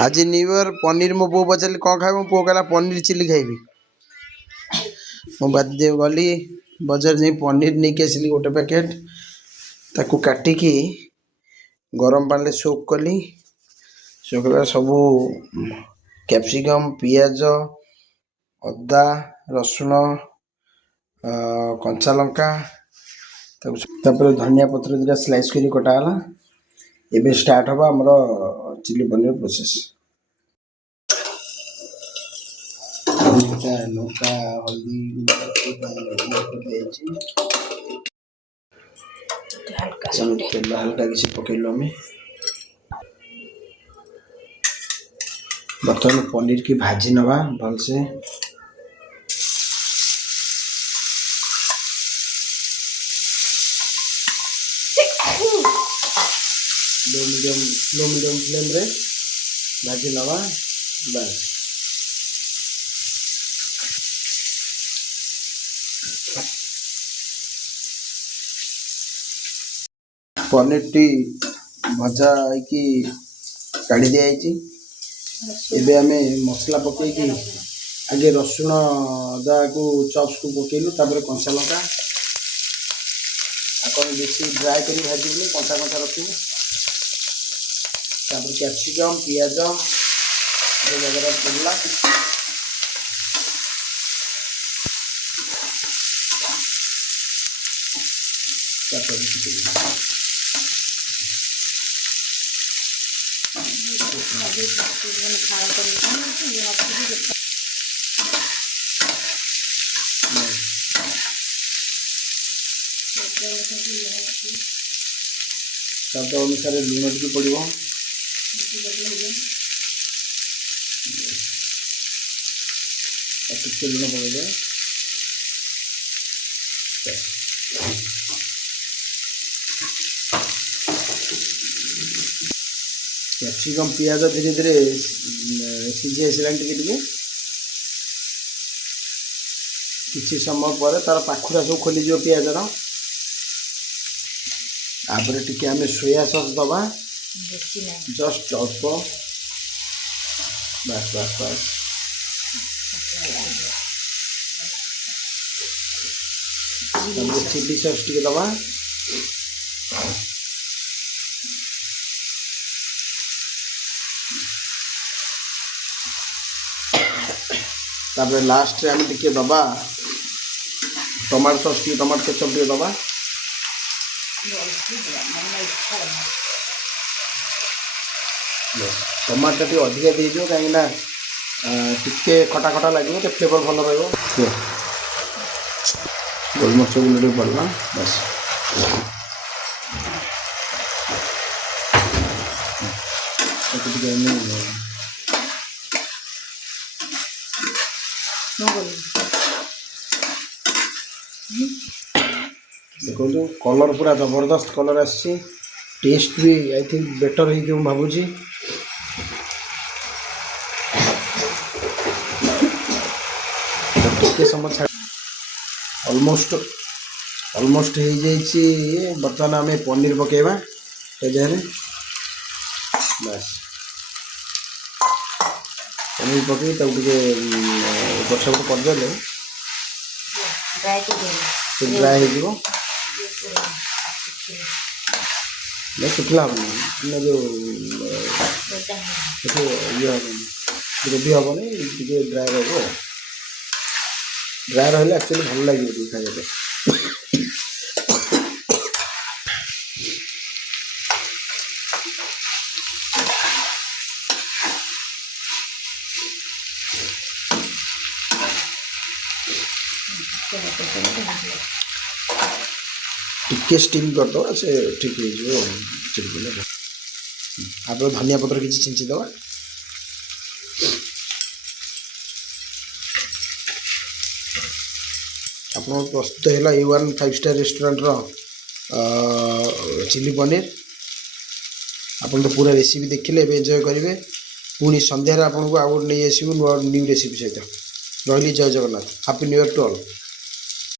आज new year paneer मो बो पचारि कौन खाए मो पो कहला पनीर चिली खाइबी मो बाध्य गली बजार जाई पनीर नहीं के आसली गोटे पैकेट ताकू काटिकी गरम पानी सोक कली सोकला सबू कैप्सिकम पियाज अदा रसुण कंचा लंका तापर धनिया पत्र दिटा स्लाइस करी कटाला एबे स्टार्ट हबा हमरो चिली पनीर प्रोसेस लंका हल्दी तेल हल्का किसी पकड़लो हमें बर्तमान पनीर की भाजी नवा भल से लो मीडियम फ्लेम रे भाजी नवा बस पनीर टी भजा कि काढ़ी दिखाई एबे आमे मसला पकई कि आगे रसुण अदा को चॉप्स को पकेलु तापर कंचा लंका आपन बेसी ड्राई करी भाजी कंचा कंचा रखिबु तापर कैप्सिकम पियाज ये वगैरह पड़ला स्वाद अनुसार लुण टी पड़ो टिके लुण पड़े कैप्सिकम पियाज धीरे धीरे सीझी आसला किसी समय पर तार पाखुरा सब खोली पियाजर आपर टिके आम सोया सॉस दबा जस्ट अल्प बस बस बस चिली सॉस टिके दबा तापर लास्ट रे आम टिके दबा टमाटो सॉस टिके टमाटो केचप टिके दबा टमाटो टी अधिका दीजिए कहीं टिके खटा खटा लगे तो फ्लेवर भल रही गोलमरिच गुंड पड़वा बस देखो कलर पूरा जबरदस्त कलर आसी टेस्ट भी आई थिंक बेटर है भावुची टिके समय ऑलमोस्ट ऑलमोस्ट हो जाइए बर्तमान आम पनीर पकेबा जहाँ बस पनीर पकई टे पछपट करदे ड्राए हो शुखला हम जो ये ग्रेवी हेनी ड्राए रहा ड्राए रहा एक्चुअली भल लगे खाइए टिके स्टीम करदे से ठीक हो चिली आप धनिया पत्र किसी छिंचीदे आप प्रस्तुत है A1 5 star restaurant chilli paneer आप तो पूरा रेसिपी देखिले एंजॉय करेंगे पुणी सन्धार आपको आउ नहीं आसू न्यू रेसिपी सहित रही जय Jagannath happy new year to all.